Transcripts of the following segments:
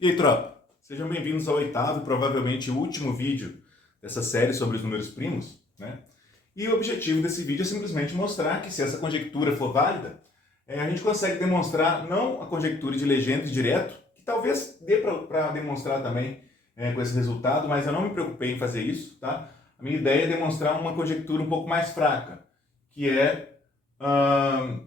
E aí, tropa? Sejam bem-vindos ao oitavo e provavelmente último vídeo dessa série sobre os números primos, né? E o objetivo desse vídeo é simplesmente mostrar que se essa conjectura for válida, a gente consegue demonstrar não a conjectura de Legendre direto, que talvez dê para demonstrar também com esse resultado, mas eu não me preocupei em fazer isso, tá? A minha ideia é demonstrar uma conjectura um pouco mais fraca, que é a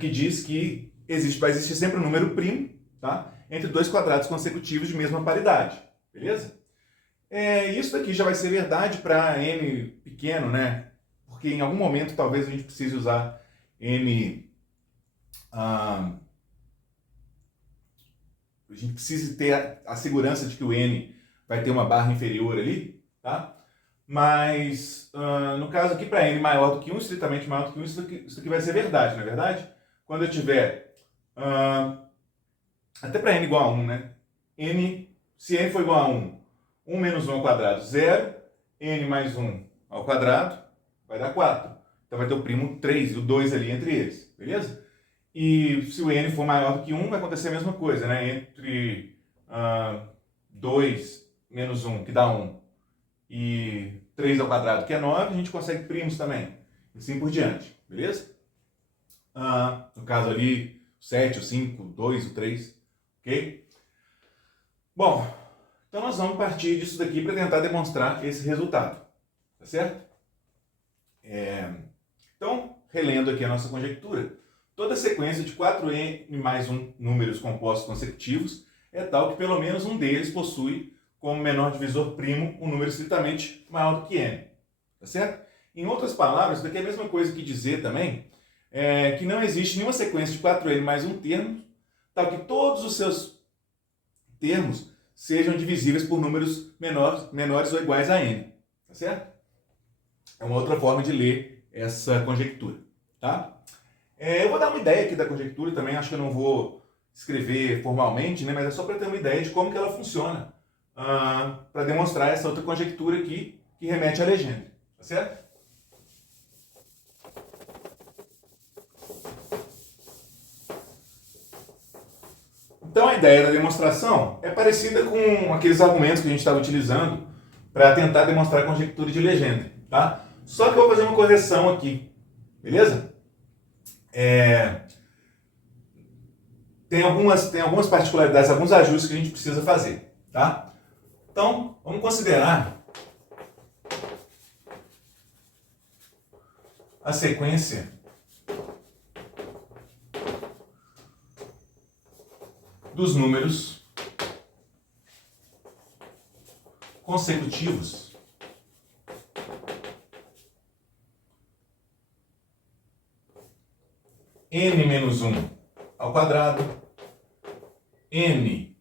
que diz que vai existir sempre um número primo, tá? Entre dois quadrados consecutivos de mesma paridade, beleza? Isso daqui já vai ser verdade para n pequeno, né? Porque em algum momento talvez a gente precise usar n... a gente precise ter a segurança de que o n vai ter uma barra inferior ali, tá? Mas, no caso aqui, para n maior do que 1, estritamente maior do que 1, isso aqui vai ser verdade, não é verdade? Quando eu tiver... até para n igual a 1, né? Se n for igual a 1, 1 menos 1 ao quadrado, 0. N mais 1 ao quadrado vai dar 4. Então vai ter o primo 3 e o 2 ali entre eles, beleza? E se o n for maior do que 1, vai acontecer a mesma coisa, né? Entre 2 menos 1, que dá 1, e 3 ao quadrado, que é 9, a gente consegue primos também. E assim por diante, beleza? No caso ali, o 7, o 5, o 2, o 3, ok? Bom, então nós vamos partir disso daqui para tentar demonstrar esse resultado, tá certo? Então, relendo aqui a nossa conjectura, toda sequência de 4n mais 1 números compostos consecutivos é tal que pelo menos um deles possui como menor divisor primo um número estritamente maior do que n, tá certo? Em outras palavras, isso daqui é a mesma coisa que dizer também que não existe nenhuma sequência de 4n mais um termo, tal que todos os seus termos sejam divisíveis por números menores ou iguais a n, tá certo? É uma outra forma de ler essa conjectura, tá? Eu vou dar uma ideia aqui da conjectura também, acho que eu não vou escrever formalmente, né, mas é só para ter uma ideia de como que ela funciona, para demonstrar essa outra conjectura aqui, que remete à Legendre, tá certo? Então a ideia da demonstração é parecida com aqueles argumentos que a gente estava utilizando para tentar demonstrar a conjectura de Legendre, tá? Só que eu vou fazer uma correção aqui, beleza? Tem algumas particularidades, alguns ajustes que a gente precisa fazer, tá? Então, vamos considerar a sequência dos números consecutivos n menos 1 ao quadrado, n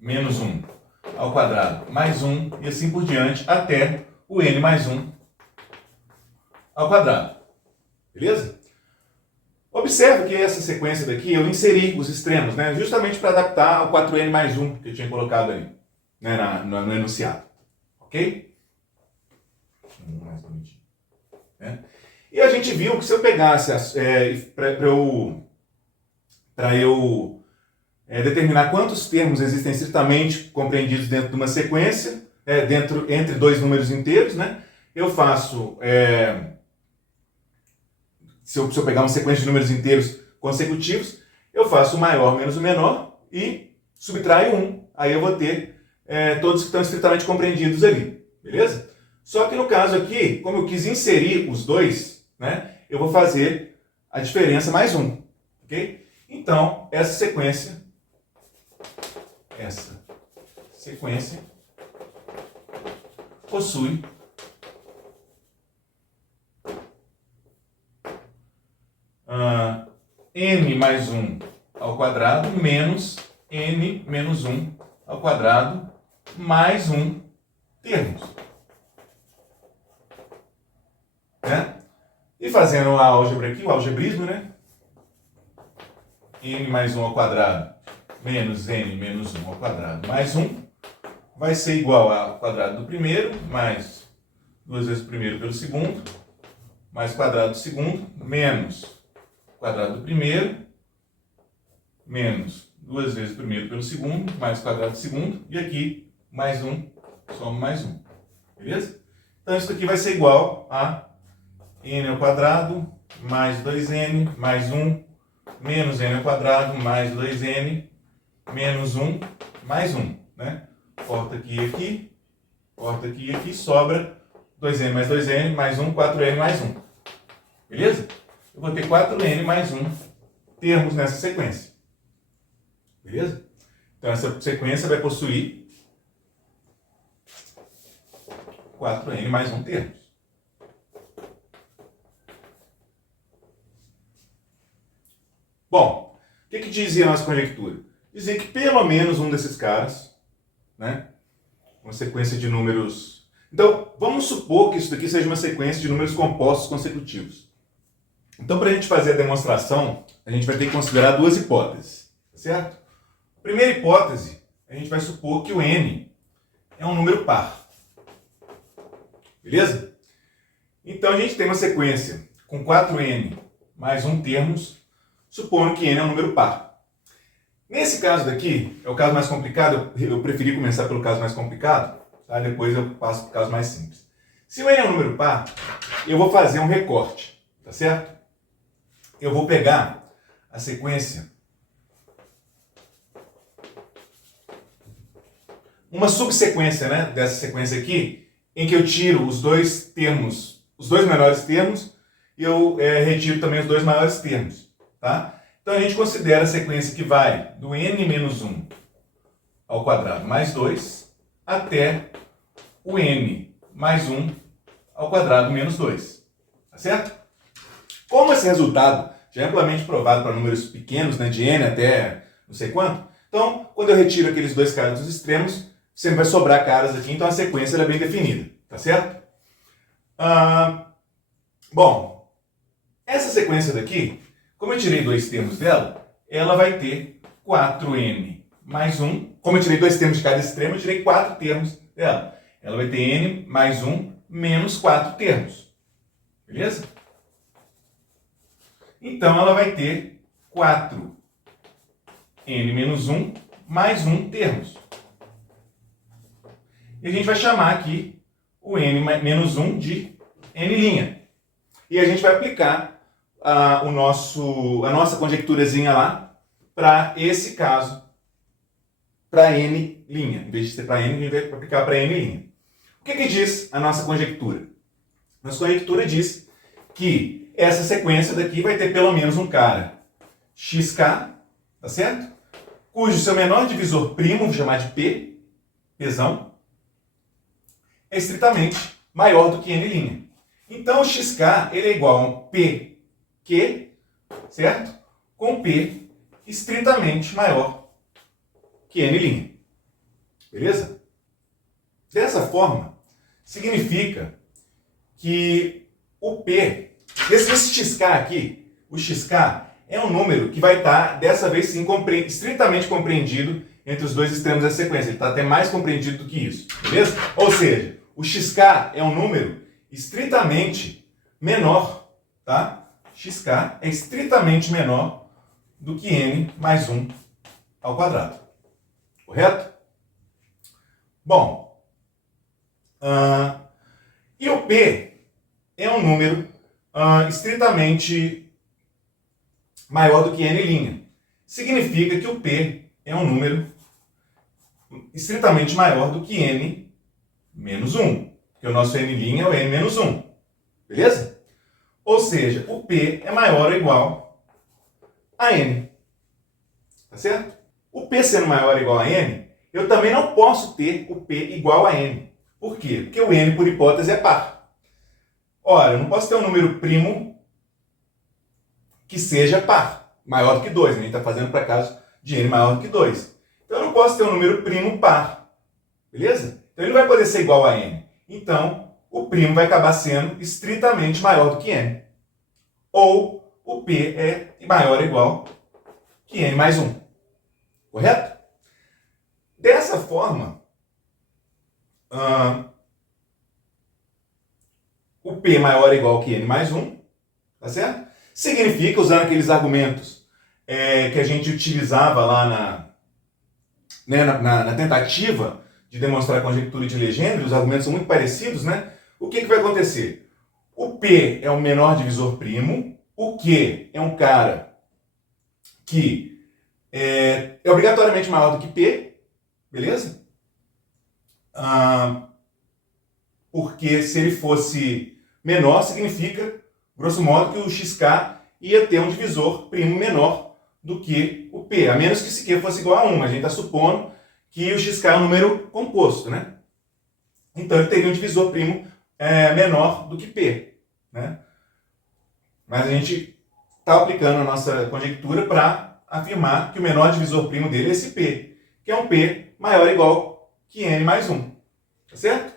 menos 1 ao quadrado mais 1 e assim por diante até o n mais 1 ao quadrado, beleza? Observe que essa sequência daqui eu inseri os extremos, né, justamente para adaptar ao 4n mais 1 que eu tinha colocado ali, né, no enunciado, ok? Mais bonitinho, né? E a gente viu que se eu pegasse, para eu determinar quantos termos existem estritamente compreendidos dentro de uma sequência, entre dois números inteiros, né, eu faço... Se eu pegar uma sequência de números inteiros consecutivos, eu faço o maior menos o menor e subtraio 1. Aí eu vou ter todos que estão estritamente compreendidos ali, beleza? Só que no caso aqui, como eu quis inserir os dois, né, eu vou fazer a diferença mais 1, ok? Então, essa sequência possui n mais 1 ao quadrado menos n menos 1 ao quadrado mais 1 termos. Né? E fazendo a álgebra aqui, o algebrismo, né? n mais 1 ao quadrado menos n menos 1 ao quadrado mais 1 vai ser igual ao quadrado do primeiro mais 2 vezes o primeiro pelo segundo mais quadrado do segundo menos quadrado do primeiro menos 2 vezes o primeiro pelo segundo, mais o quadrado do segundo, e aqui mais 1, soma mais 1. Beleza? Então isso aqui vai ser igual a n ao quadrado mais 2n mais 1 menos n ao quadrado mais 2n menos 1 mais 1. Né? Corta aqui e aqui, corta aqui e aqui, sobra 2n mais 2n mais 1, 4n mais 1. Beleza? Eu vou ter 4n mais 1 termos nessa sequência. Beleza? Então essa sequência vai possuir 4n mais 1 termos. Bom, o que dizia a nossa conjectura? Dizia que pelo menos um desses caras, né, uma sequência de números... Então, vamos supor que isso daqui seja uma sequência de números compostos consecutivos. Então, para a gente fazer a demonstração, a gente vai ter que considerar duas hipóteses, certo? Primeira hipótese, a gente vai supor que o n é um número par. Beleza? Então, a gente tem uma sequência com 4n mais 1 termos, supondo que n é um número par. Nesse caso daqui, é o caso mais complicado, eu preferi começar pelo caso mais complicado, tá? Depois eu passo para o caso mais simples. Se o n é um número par, eu vou fazer um recorte, tá certo? Eu vou pegar a sequência, uma subsequência, né, dessa sequência aqui, em que eu tiro os dois termos, os dois menores termos, e eu retiro também os dois maiores termos, tá? Então a gente considera a sequência que vai do n menos 1 ao quadrado mais 2 até o n mais 1 ao quadrado menos 2, tá certo? Como esse resultado já é amplamente provado para números pequenos, né, de n até não sei quanto, então quando eu retiro aqueles dois caras dos extremos, sempre vai sobrar caras aqui, então a sequência ela é bem definida, tá certo? Bom, essa sequência daqui, como eu tirei dois termos dela, ela vai ter 4n mais 1. Como eu tirei dois termos de cada extremo, eu tirei 4 termos dela. Ela vai ter n mais 1 menos 4 termos. Beleza? Então, ela vai ter 4n menos 1 mais 1 termos. E a gente vai chamar aqui o n menos 1 de n'. E a gente vai aplicar a nossa conjecturazinha lá para esse caso, para n'. Em vez de ser para n, a gente vai aplicar para n'. O que diz a nossa conjectura? Nossa conjectura diz que essa sequência daqui vai ter pelo menos um cara xk, tá certo? Cujo seu menor divisor primo, vou chamar de p, pzão, é estritamente maior do que n'. Então, o xk ele é igual a um pq, certo? Com p estritamente maior que n'. Beleza? Dessa forma, significa que o p, esse xk aqui, o xk é um número que vai estar, dessa vez sim, estritamente compreendido entre os dois extremos da sequência. Ele está até mais compreendido do que isso. Beleza? Ou seja, o xk é um número estritamente menor, tá? Xk é estritamente menor do que n mais 1 ao quadrado. Correto? Bom, e o p é um número estritamente maior do que n'. Significa que o p é um número estritamente maior do que n menos 1. Porque o nosso n' é o n menos 1. Beleza? Ou seja, o p é maior ou igual a n. Tá certo? O p sendo maior ou igual a n, eu também não posso ter o p igual a n. Por quê? Porque o n, por hipótese, é par. Ora, eu não posso ter um número primo que seja par, maior do que 2. A gente está fazendo para caso de n maior do que 2. Então eu não posso ter um número primo par. Beleza? Então ele não vai poder ser igual a n. Então, o primo vai acabar sendo estritamente maior do que n. Ou o p é maior ou igual que n mais 1. Correto? Dessa forma, o p maior ou igual que n mais 1, tá certo? Significa, usando aqueles argumentos que a gente utilizava lá na tentativa de demonstrar a conjectura de Legendre, os argumentos são muito parecidos, né? O que vai acontecer? O P é o menor divisor primo, o Q é um cara que é obrigatoriamente maior do que P, beleza? Porque se ele fosse menor, significa, grosso modo, que o XK ia ter um divisor primo menor do que o P, a menos que esse Q fosse igual a 1, mas a gente está supondo que o XK é um número composto, né? Então ele teria um divisor primo menor do que P, né? Mas a gente está aplicando a nossa conjectura para afirmar que o menor divisor primo dele é esse P, que é um P maior ou igual que N mais 1, tá certo?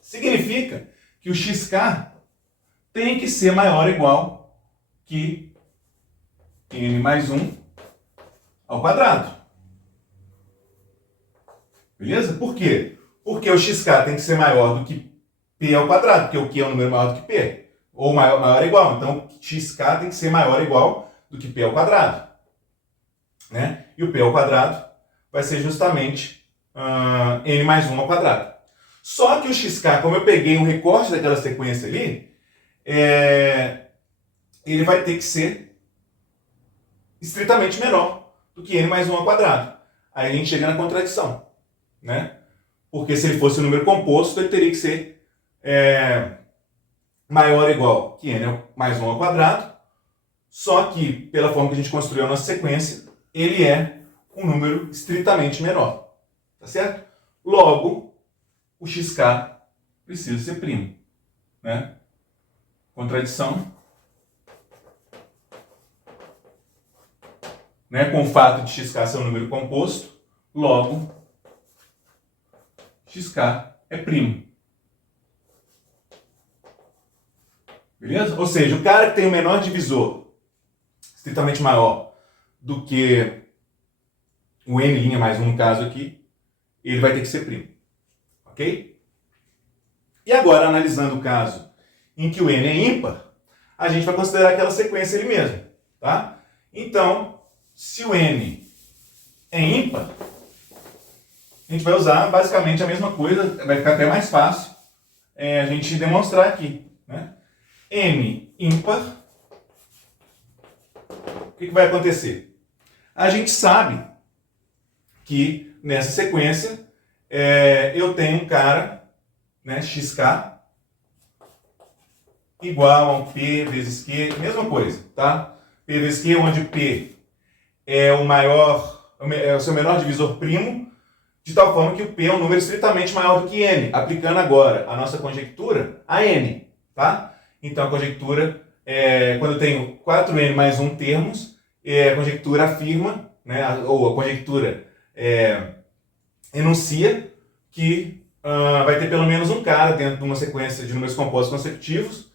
Significa que o XK tem que ser maior ou igual que N mais 1 ao quadrado. Beleza? Por quê? Porque o XK tem que ser maior do que P ao quadrado, porque o Q é um número maior do que P, ou maior ou igual. Então, XK tem que ser maior ou igual do que P ao quadrado. Né? E o P ao quadrado vai ser justamente N mais 1 ao quadrado. Só que o XK, como eu peguei um recorte daquela sequência ali, ele vai ter que ser estritamente menor do que N mais 1 ao quadrado. Aí a gente chega na contradição, né? Porque se ele fosse um número composto, ele teria que ser maior ou igual que N mais 1 ao quadrado, só que, pela forma que a gente construiu a nossa sequência, ele é um número estritamente menor, tá certo? Logo, o XK precisa ser primo, né? Contradição, né? Com o fato de XK ser um número composto, logo, XK é primo. Beleza? Ou seja, o cara que tem o menor divisor estritamente maior do que o N' mais 1 no caso aqui, ele vai ter que ser primo. Ok? E agora, analisando o caso em que o N é ímpar, a gente vai considerar aquela sequência ali mesmo. Tá? Então, se o N é ímpar, a gente vai usar basicamente a mesma coisa, vai ficar até mais fácil a gente demonstrar aqui. Né? N ímpar, o que vai acontecer? A gente sabe que nessa sequência eu tenho um cara, né, XK, igual a um P vezes Q, mesma coisa, tá? P vezes Q, onde P é o seu menor divisor primo, de tal forma que o P é um número estritamente maior do que N, aplicando agora a nossa conjectura a N, tá? Então a conjectura, quando eu tenho 4N mais 1 termos, a conjectura afirma, né, ou a conjectura enuncia que vai ter pelo menos um cara dentro de uma sequência de números compostos consecutivos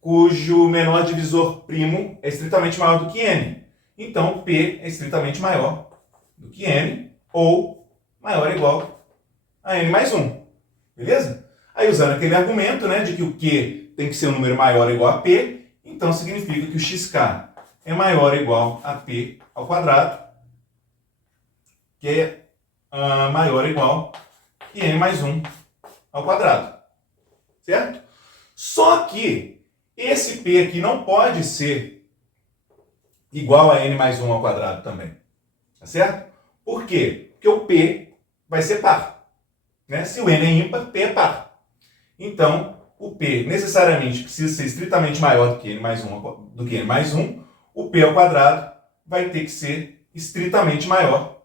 cujo menor divisor primo é estritamente maior do que N. Então, P é estritamente maior do que N, ou maior ou igual a N mais 1. Beleza? Aí, usando aquele argumento, né, de que o Q tem que ser um número maior ou igual a P, então significa que o XK é maior ou igual a P ao quadrado, que é maior ou igual que N mais 1 ao quadrado. Certo? Só que esse P aqui não pode ser igual a N mais 1 ao quadrado também. Tá certo? Por quê? Porque o P vai ser par. Né? Se o N é ímpar, P é par. Então, o P necessariamente precisa ser estritamente maior do que N mais 1, o P ao quadrado vai ter que ser estritamente maior.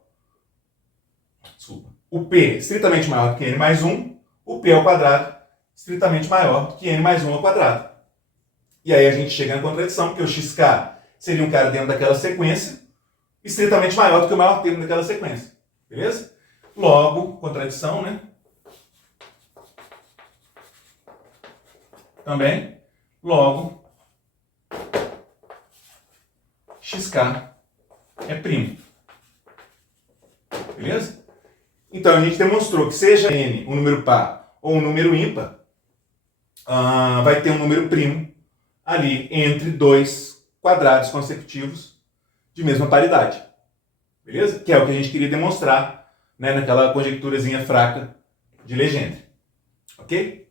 Desculpa. O P estritamente maior do que N mais 1, o P ao quadrado estritamente maior do que N mais 1 ao quadrado. E aí a gente chega na contradição, porque o XK seria um cara dentro daquela sequência, estritamente maior do que o maior termo daquela sequência. Beleza? Logo, contradição, né? Também. Logo, XK é primo. Beleza? Então a gente demonstrou que seja N um número par ou um número ímpar, vai ter um número primo ali entre dois quadrados consecutivos, de mesma paridade. Beleza? Que é o que a gente queria demonstrar, né, naquela conjecturazinha fraca de Legendre. Ok?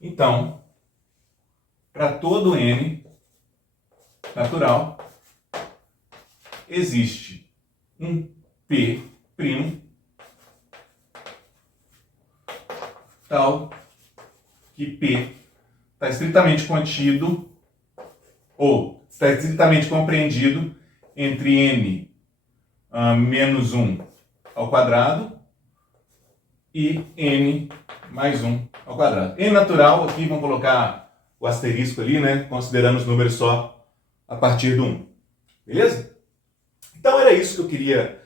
Então, para todo n natural, existe um P' tal que P está estritamente contido ou está estritamente compreendido entre n menos 1 ao quadrado e n mais 1 ao quadrado. N natural, aqui vamos colocar o asterisco ali, né, considerando os números só a partir do 1. Beleza? Então era isso que eu queria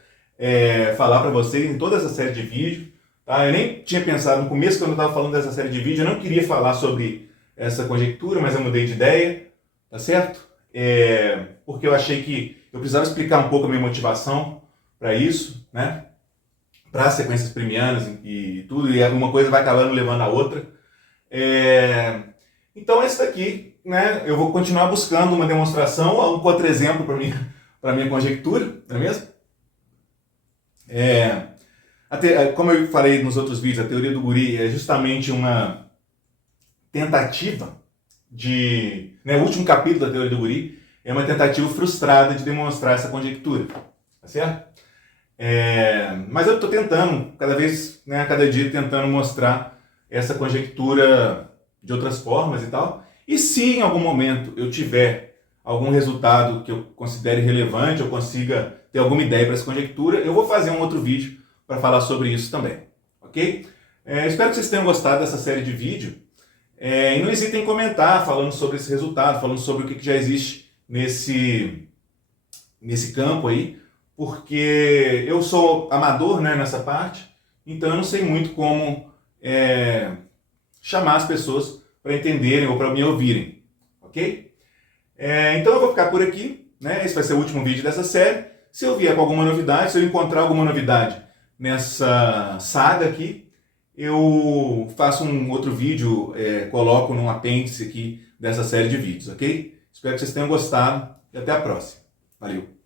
falar para vocês em toda essa série de vídeos. Tá? Eu nem tinha pensado no começo, quando eu estava falando dessa série de vídeos, eu não queria falar sobre essa conjectura, mas eu mudei de ideia, tá certo? Porque eu achei que eu precisava explicar um pouco a minha motivação para isso, né? Para as sequências premianas e tudo, e uma coisa vai acabando levando a outra. Então esse daqui, né, eu vou continuar buscando uma demonstração, um contra-exemplo para minha conjectura, não é mesmo? Como eu falei nos outros vídeos, a teoria do Guri é justamente uma tentativa de... Né, o último capítulo da teoria do Guri é uma tentativa frustrada de demonstrar essa conjectura, tá certo? Mas eu estou tentando, cada vez, né, a cada dia, tentando mostrar essa conjectura de outras formas e tal. E se em algum momento eu tiver algum resultado que eu considere relevante, eu consiga ter alguma ideia para essa conjectura, eu vou fazer um outro vídeo para falar sobre isso também, ok? Espero que vocês tenham gostado dessa série de vídeo. E não hesitem em comentar falando sobre esse resultado, falando sobre o que já existe nesse campo aí, porque eu sou amador, né, nessa parte, então eu não sei muito como chamar as pessoas para entenderem ou para me ouvirem, ok? Então eu vou ficar por aqui, né? Esse vai ser o último vídeo dessa série. Se eu vier com alguma novidade, se eu encontrar alguma novidade nessa saga aqui, eu faço um outro vídeo, coloco num apêndice aqui dessa série de vídeos, ok? Espero que vocês tenham gostado e até a próxima. Valeu!